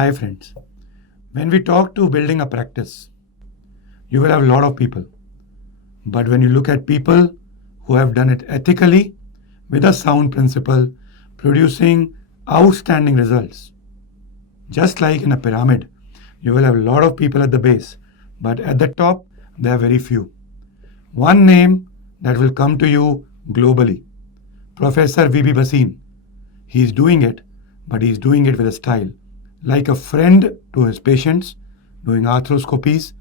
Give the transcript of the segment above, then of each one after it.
Hi friends. When we talk to building a practice, you will have a lot of people. But when you look at people who have done it ethically, with a sound principle, producing outstanding results, just like in a pyramid, you will have a lot of people at the base, but at the top, there are very few. One name that will come to you globally, Professor V.B. Bhasin. He's doing it, but he's doing it with a style, like a friend to his patients, doing arthroscopies,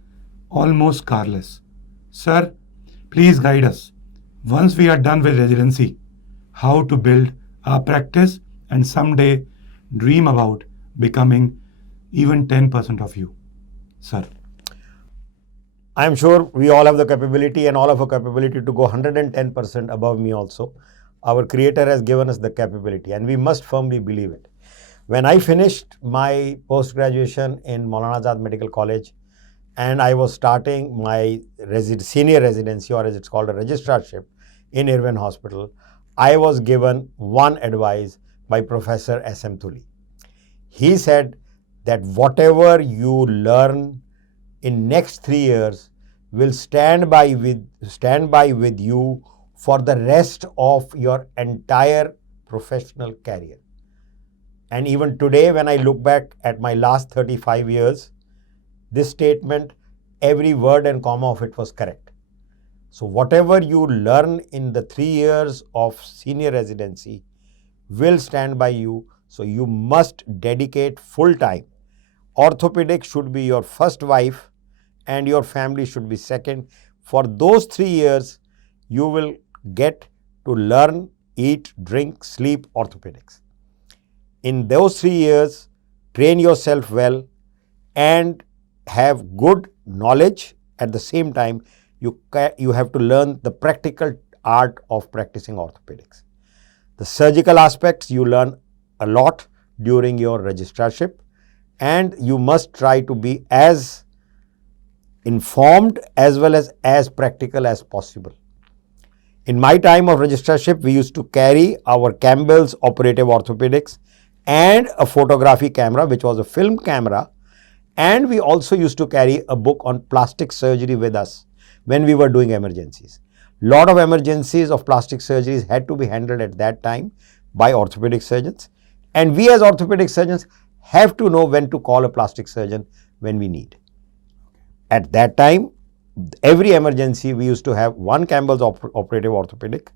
almost carless. Sir, please guide us. Once we are done with residency, how to build our practice and someday dream about becoming even 10% of you. Sir. I'm sure we all have the capability and all of our capability to go 110% above me also. Our Creator has given us the capability and we must firmly believe it. When I finished my post-graduation in Maulana Azad Medical College and I was starting my senior residency, or as it's called a registrarship in Irvine Hospital, I was given one advice by Professor S.M. Thuli. He said that whatever you learn in next 3 years will stand by with you for the rest of your entire professional career. And even today, when I look back at my last 35 years, this statement, every word and comma of it was correct. So whatever you learn in the 3 years of senior residency will stand by you. So you must dedicate full time. Orthopedics should be your first wife and your family should be second. For those 3 years, you will get to learn, eat, drink, sleep orthopedics. In those 3 years, train yourself well and have good knowledge. At the same time, you have to learn the practical art of practicing orthopedics. The surgical aspects you learn a lot during your registrarship, and you must try to be as informed as well as practical as possible. In my time of registrarship, we used to carry our Campbell's Operative Orthopedics and a photography camera, which was a film camera, and we also used to carry a book on plastic surgery with us when we were doing emergencies. Lot of emergencies of plastic surgeries had to be handled at that time by orthopedic surgeons, and we as orthopedic surgeons have to know when to call a plastic surgeon when we need. At that time, every emergency we used to have one Campbell's Operative Orthopedic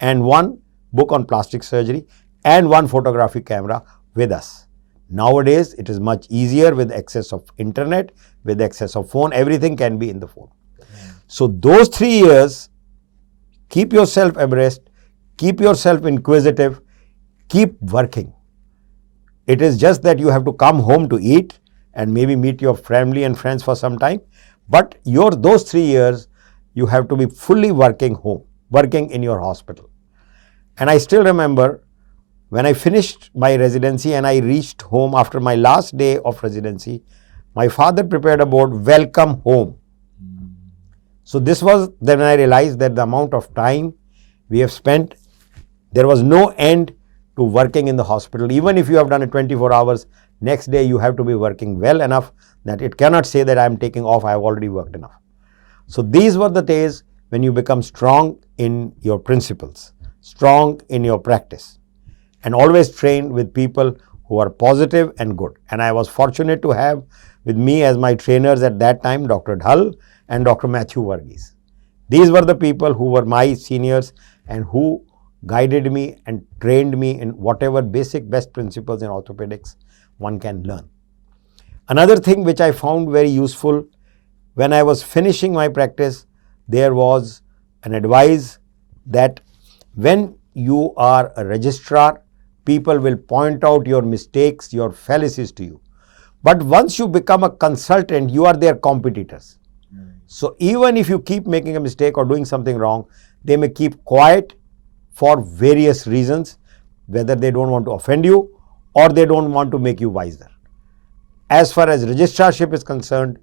and one book on plastic surgery and one photographic camera with us. Nowadays, it is much easier with access of internet, with access of phone, everything can be in the phone. So those 3 years, keep yourself abreast, keep yourself inquisitive, keep working. It is just that you have to come home to eat and maybe meet your family and friends for some time. But those 3 years, you have to be fully working in your hospital. And I still remember when I finished my residency and I reached home after my last day of residency, my father prepared a board, "Welcome home." So this was then I realized that the amount of time we have spent, there was no end to working in the hospital. Even if you have done it 24 hours, next day you have to be working well enough that it cannot say that I am taking off, I have already worked enough. So these were the days when you become strong in your principles, strong in your practice, and always train with people who are positive and good. And I was fortunate to have with me as my trainers at that time, Dr. Dhal and Dr. Matthew Varghese. These were the people who were my seniors and who guided me and trained me in whatever basic best principles in orthopedics one can learn. Another thing which I found very useful, when I was finishing my practice, there was an advice that when you are a registrar, people will point out your mistakes, your fallacies to you. But once you become a consultant, you are their competitors. So even if you keep making a mistake or doing something wrong, they may keep quiet for various reasons, whether they don't want to offend you or they don't want to make you wiser. As far as registrarship is concerned,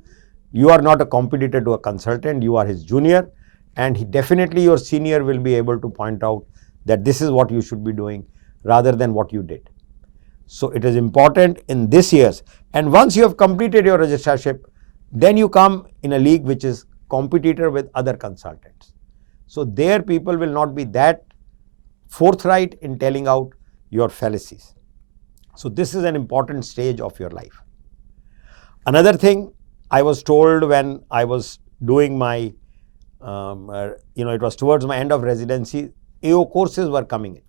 you are not a competitor to a consultant, you are his junior, and definitely your senior will be able to point out that this is what you should be doing rather than what you did. So it is important in this years, And once you have completed your registrarship, then you come in a league which is competitor with other consultants. So there people will not be that forthright in telling out your fallacies. So this is an important stage of your life. Another thing I was told when I was doing my, it was towards my end of residency, AO courses were coming in.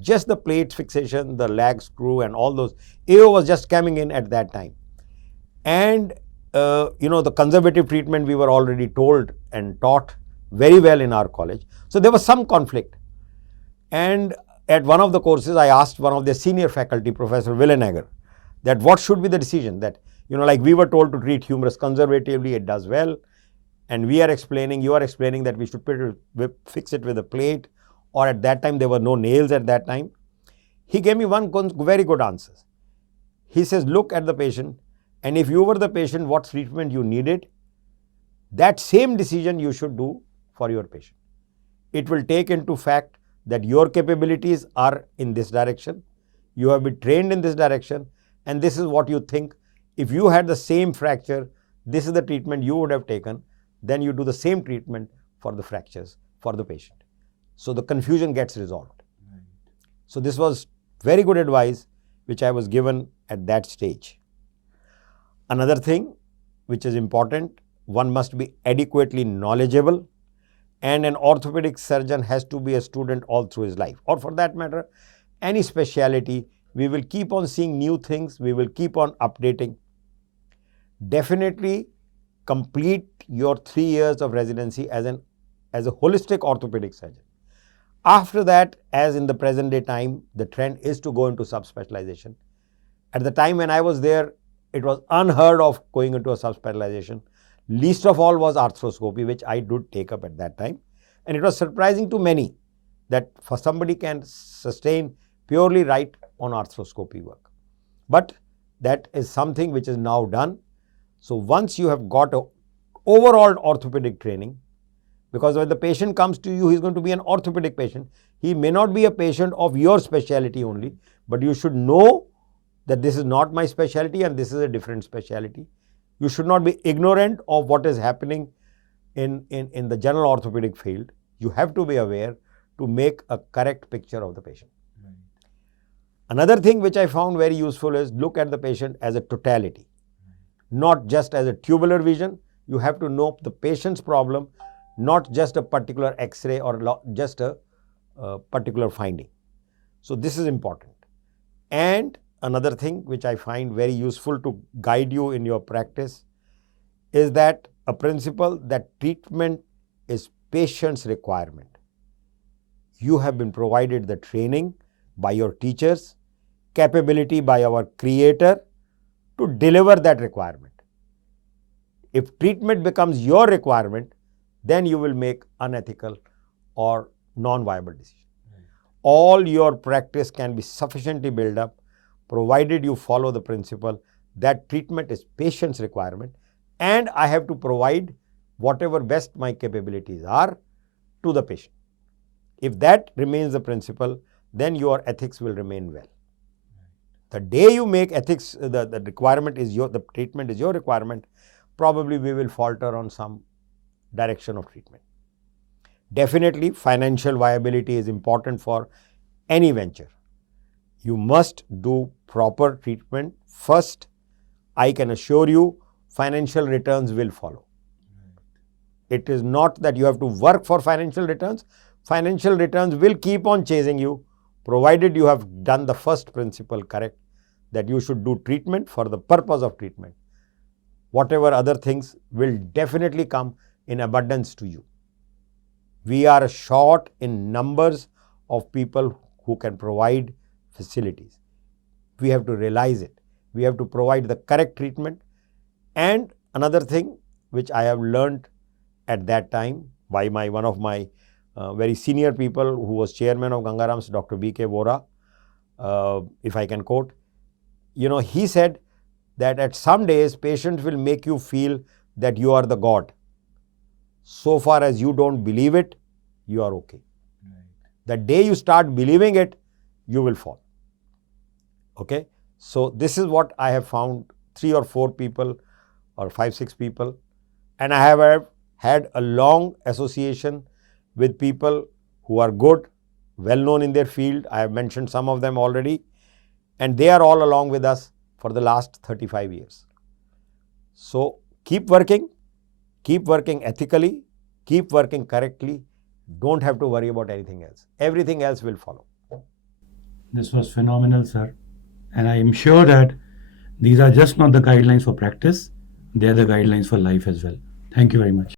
Just the plate fixation, the lag screw and all those, AO was just coming in at that time. And, the conservative treatment we were already told and taught very well in our college. So there was some conflict. And at one of the courses, I asked one of the senior faculty, Professor Willenegger, that what should be the decision that, like we were told to treat humerus conservatively, it does well. And you are explaining that we should fix it with a plate, or at that time there were no nails at that time. He gave me one very good answer. He says, look at the patient, and if you were the patient, what treatment you needed, that same decision you should do for your patient. It will take into fact that your capabilities are in this direction, you have been trained in this direction, and this is what you think. If you had the same fracture, this is the treatment you would have taken, then you do the same treatment for the fractures for the patient. So the confusion gets resolved. Right. So this was very good advice which I was given at that stage. Another thing which is important, one must be adequately knowledgeable, and an orthopedic surgeon has to be a student all through his life, or for that matter, any specialty. We will keep on seeing new things, we will keep on updating. Definitely complete your 3 years of residency as a holistic orthopedic surgeon. After that, as in the present day time, the trend is to go into subspecialization. At the time when I was there, it was unheard of going into a subspecialization. Least of all was arthroscopy, which I did take up at that time. And it was surprising to many that for somebody can sustain purely right on arthroscopy work. But that is something which is now done. So once you have got an overall orthopedic training, because when the patient comes to you, he is going to be an orthopedic patient. He may not be a patient of your specialty only, but you should know that this is not my specialty and this is a different specialty. You should not be ignorant of what is happening in the general orthopedic field. You have to be aware to make a correct picture of the patient. Right. Another thing which I found very useful is look at the patient as a totality, not just as a tubular vision. You have to know the patient's problem, not just a particular X-ray or just a particular finding. So this is important. And another thing which I find very useful to guide you in your practice is that a principle that treatment is patient's requirement. You have been provided the training by your teachers, capability by our creator to deliver that requirement. If treatment becomes your requirement, then you will make unethical or non-viable decisions. Right. All your practice can be sufficiently built up provided you follow the principle that treatment is patient's requirement and I have to provide whatever best my capabilities are to the patient. If that remains the principle, then your ethics will remain well. The day you make ethics, the requirement is the treatment is your requirement, probably we will falter on some direction of treatment. Definitely, financial viability is important for any venture. You must do proper treatment first. I can assure you, financial returns will follow. It is not that you have to work for financial returns. Financial returns will keep on chasing you, provided you have done the first principle correct, that you should do treatment for the purpose of treatment. Whatever other things will definitely come in abundance to you. We are short in numbers of people who can provide facilities. We have to realize it. We have to provide the correct treatment. And another thing which I have learned at that time by one of my very senior people who was chairman of Gangaram's, Dr. B.K. Vora, if I can quote, he said that at some days patients will make you feel that you are the God. So far as you don't believe it, you are okay. Right. The day you start believing it, you will fall. Okay. So this is what I have found 3 or 4 people or 5, 6 people. And I have had a long association with people who are good, well known in their field. I have mentioned some of them already. And they are all along with us for the last 35 years. So keep working ethically, keep working correctly. Don't have to worry about anything else. Everything else will follow. This was phenomenal, sir. And I am sure that these are just not the guidelines for practice, they are the guidelines for life as well. Thank you very much.